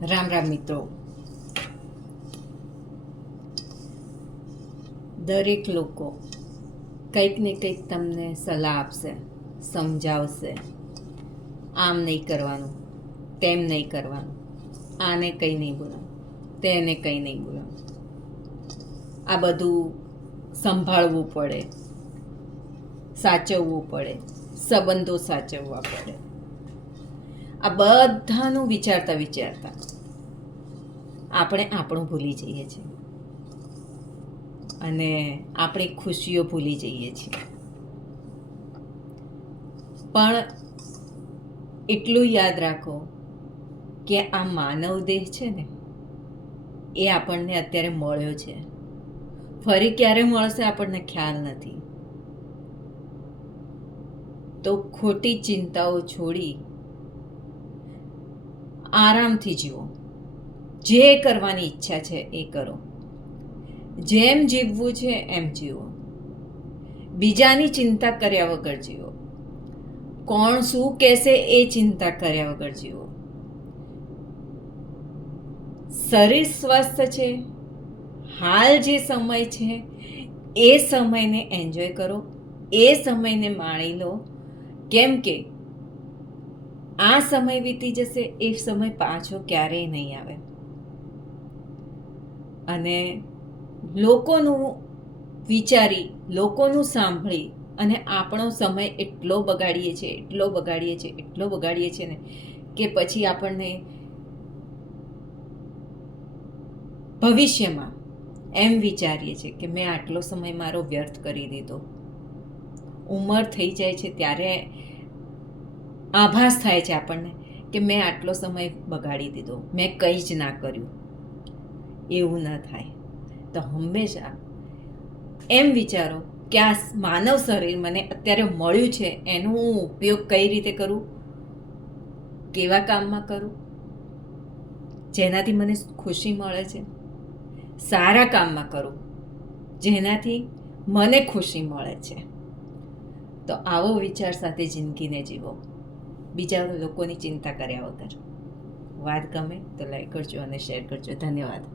રામ રામ મિત્રો. દરેક લોકો કંઈક ને કંઈક તમને સલાહ આપશે, સમજાવશે. આમ નહીં કરવાનું, તેમ નહીં કરવાનું, આને કંઈ નહીં બોલવાનું, તેને કંઈ નહીં બોલવાનું. આ બધું સંભાળવું પડે, સાચવવું પડે, સંબંધો સાચવવા પડે. આ બધાનું વિચારતા વિચારતા આપણે આપણું ભૂલી જઈએ છીએ અને આપણી ખુશીઓ ભૂલી જઈએ છીએ. પણ એટલું યાદ રાખો કે આ માનવ દેહ છે ને, એ આપણને અત્યારે મળ્યો છે. ફરી ક્યારે મળશે આપણને ખ્યાલ નથી. તો ખોટી ચિંતાઓ છોડી આરામથી જીવો. જે કરવાની ઈચ્છા છે એ કરો. જેમ જીવવું છે એમ જીવો. બીજાની ચિંતા કર્યા વગર જીવો. કોણ શું કહેશે એ ચિંતા કર્યા વગર જીવો. શરીર સ્વસ્થ છે, હાલ જે સમય છે એ સમયને એન્જોય કરો, એ સમયને માણી લો. કેમ કે આ સમય વીતી જશે, એ સમય પાછો ક્યારેય નહીં આવે. અને લોકોનું વિચારી, લોકોનું સાંભળી અને આપણો સમય એટલો બગાડીએ છીએ ને કે પછી આપણને ભવિષ્યમાં એમ વિચારીએ છીએ કે મેં આટલો સમય મારો વ્યર્થ કરી દીધો. ઉંમર થઈ જાય છે ત્યારે આભાસ થાય છે આપણને કે મેં આટલો સમય બગાડી દીધો, મેં કંઈ જ ના કર્યું. એવું ન થાય. તો હંમેશા એમ વિચારો કે આ માનવ શરીર મને અત્યારે મળ્યું છે, એનો હું ઉપયોગ કઈ રીતે કરું, કેવા કામમાં કરું, જેનાથી મને ખુશી મળે છે. સારા કામમાં કરું જેનાથી મને ખુશી મળે છે. તો આવો વિચાર સાથે જિંદગીને જીવો, બીજા લોકોની ચિંતા કર્યા વગર. વાત ગમે તો લાઈક કરજો અને શેર કરજો. ધન્યવાદ.